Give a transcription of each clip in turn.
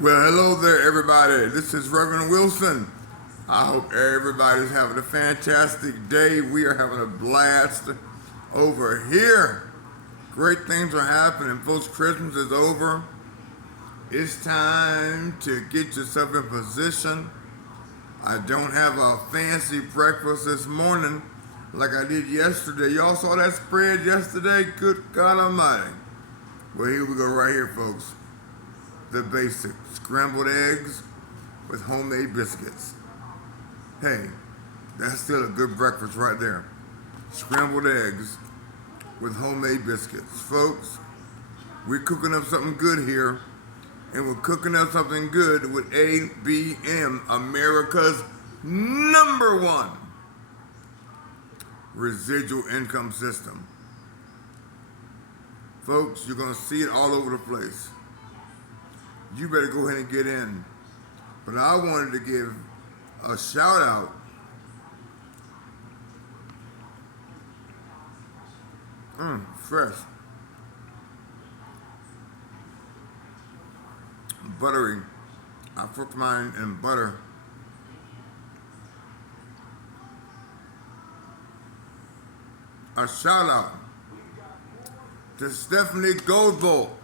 Well, hello there, everybody. This is Reverend Wilson. I hope everybody's having a fantastic day. We are having a blast over here. Great things are happening. Folks, Christmas is over. It's time to get yourself in position. I don't have a fancy breakfast this morning like I did yesterday. Y'all saw that spread yesterday? Good God Almighty. Well, here we go right here, folks. The basic scrambled eggs with homemade biscuits. Hey, that's still a good breakfast right there. Scrambled eggs with homemade biscuits. Folks, we're cooking up something good here, and we're cooking up something good with ABM, America's #1 residual income system. Folks, you're going to see it all over the place. You better go ahead and get in. But I wanted to give a shout out fresh, buttery. I cooked mine in butter. A shout out to Stephanie Goldbolt,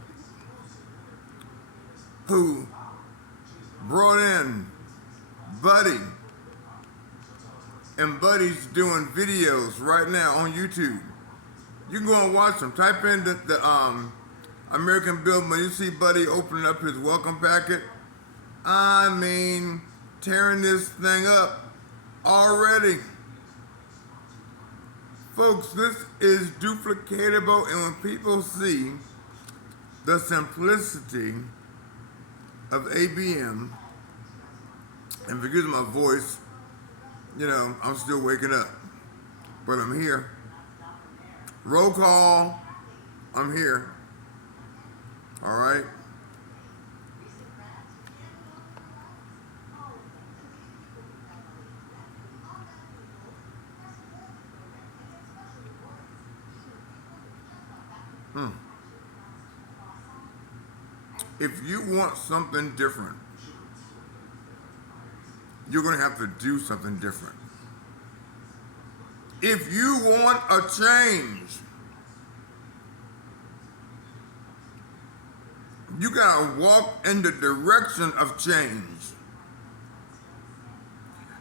who brought in Buddy. And Buddy's doing videos right now on YouTube. You can go and watch them. Type in the American Build. When you see Buddy opening up his welcome packet, I mean, tearing this thing up already. Folks, this is duplicatable, and when people see the simplicity of ABM, and forgive my voice, you know, I'm still waking up, but I'm here. Roll call, I'm here. All right. If you want something different, you're going to have to do something different. If you want a change, you got to walk in the direction of change.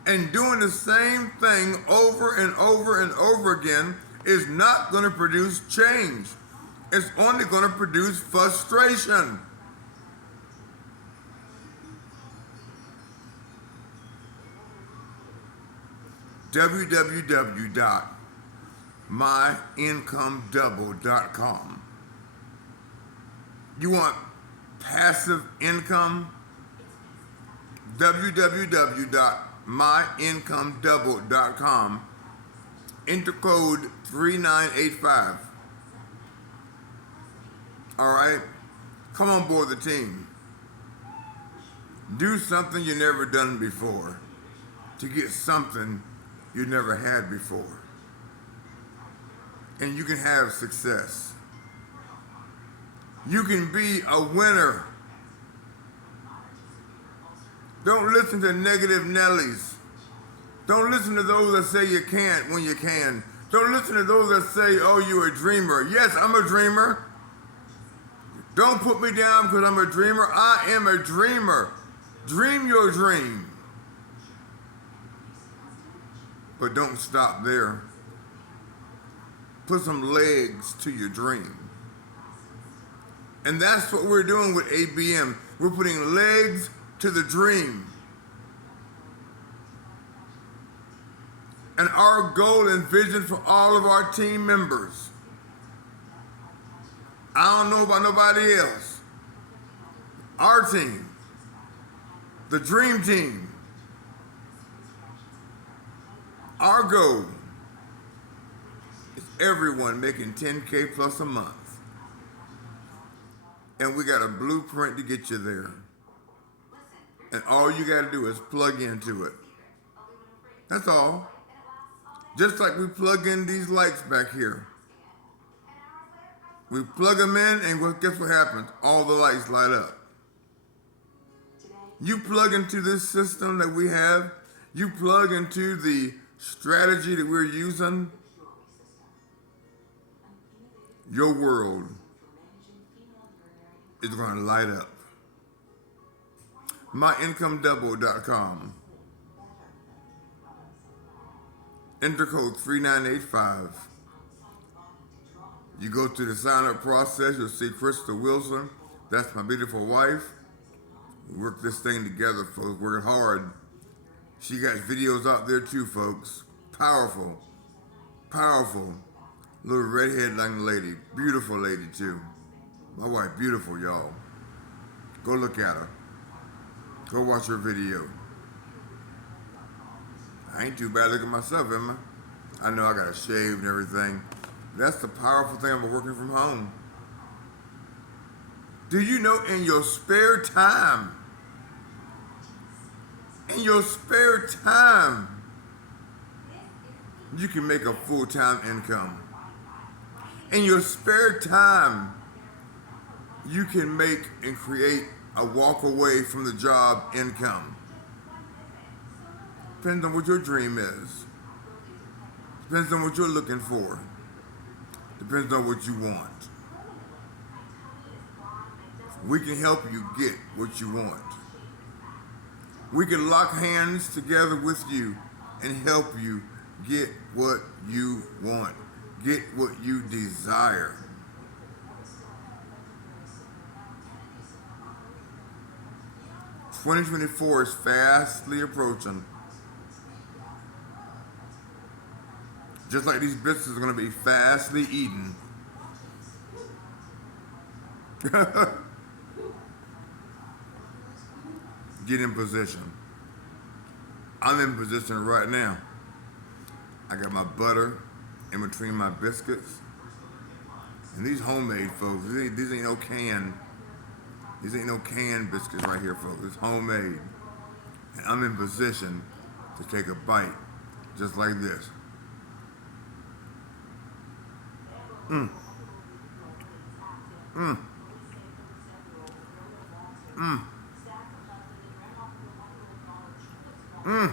And doing the same thing over and over and over again is not going to produce change. It's only going to produce frustration. www.myincomeDouble.com. You want passive income? www.myincomeDouble.com. Enter code 3985. All right? Come on board the team. Do something you never done before to get something you never had before. And you can have success. You can be a winner. Don't listen to negative Nellies. Don't listen to those that say you can't when you can. Don't listen to those that say, oh, you're a dreamer. Yes, I'm a dreamer. Don't put me down because I'm a dreamer. I am a dreamer. Dream your dream. But don't stop there. Put some legs to your dream. And that's what we're doing with ABM. We're putting legs to the dream. And our goal and vision for all of our team members, I don't know about nobody else. Our team, the dream team, our goal is everyone making $10K plus a month. And we got a blueprint to get you there. And all you got to do is plug into it. That's all. Just like we plug in these lights back here. We plug them in, and guess what happens? All the lights light up. You plug into this system that we have, you plug into the strategy that we're using, your world is going to light up. MyIncomeDouble.com. Enter code 3985. You go through the sign-up process, you'll see Crystal Wilson. That's my beautiful wife. We work this thing together, folks. Working hard. She got videos out there too, folks. Powerful. Powerful. Little redhead young lady. Beautiful lady too. My wife, beautiful, y'all. Go look at her. Go watch her video. I ain't too bad looking myself, am I? I know I got a shave and everything. That's the powerful thing about working from home. Do you know in your spare time, you can make a full-time income. In your spare time, you can make and create a walk away from the job income. Depends on what your dream is. Depends on what you're looking for. Depends on what you want. We can help you get what you want. We can lock hands together with you and help you get what you want. Get what you desire. "2024 is fastly approaching. Just like these businesses are going to be fastly eaten. Get in position. I'm in position right now. I got my butter in between my biscuits. And these homemade, folks. These ain't no canned. These ain't no canned biscuits right here, folks. It's homemade. And I'm in position to take a bite just like this. Mmm. Mmm. Mmm. Mmm.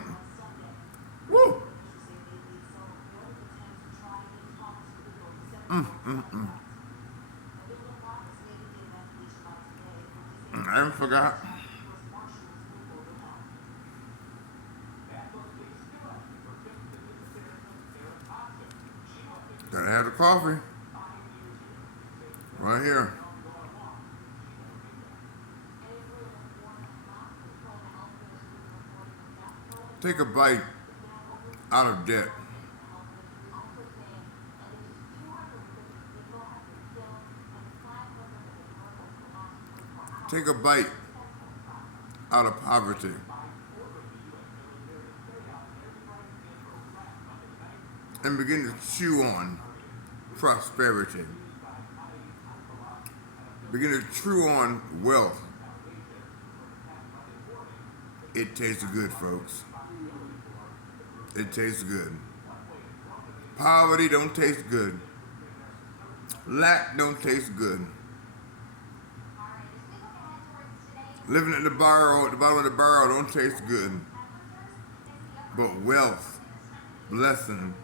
Woo. I forgot. Gotta have the coffee. Right here. Take a bite out of debt. Take a bite out of poverty. And begin to chew on prosperity. Begin to chew on wealth. It tastes good, folks. It tastes good. Poverty don't taste good. Lack don't taste good. Living at the bottom of the barrel don't taste good. But wealth, blessing,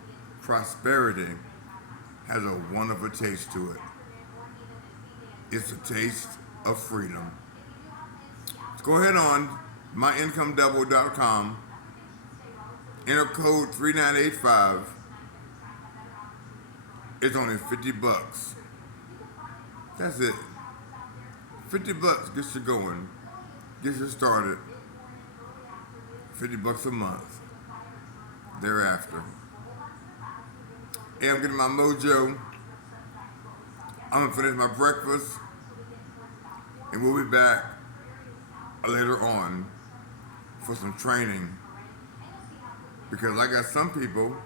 prosperity has a wonderful taste to it. It's a taste of freedom. So go ahead on myincomeDouble.com. Enter code 3985. It's only $50. That's it. $50 gets you going. Gets you started. $50 a month. Thereafter. Hey, I'm getting my mojo. I'm gonna finish my breakfast. And we'll be back later on for some training. Because I got some people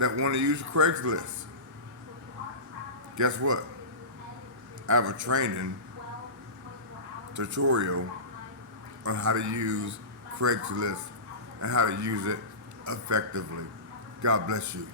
that want to use Craigslist. Guess what? I have a training tutorial on how to use Craigslist and how to use it effectively. God bless you.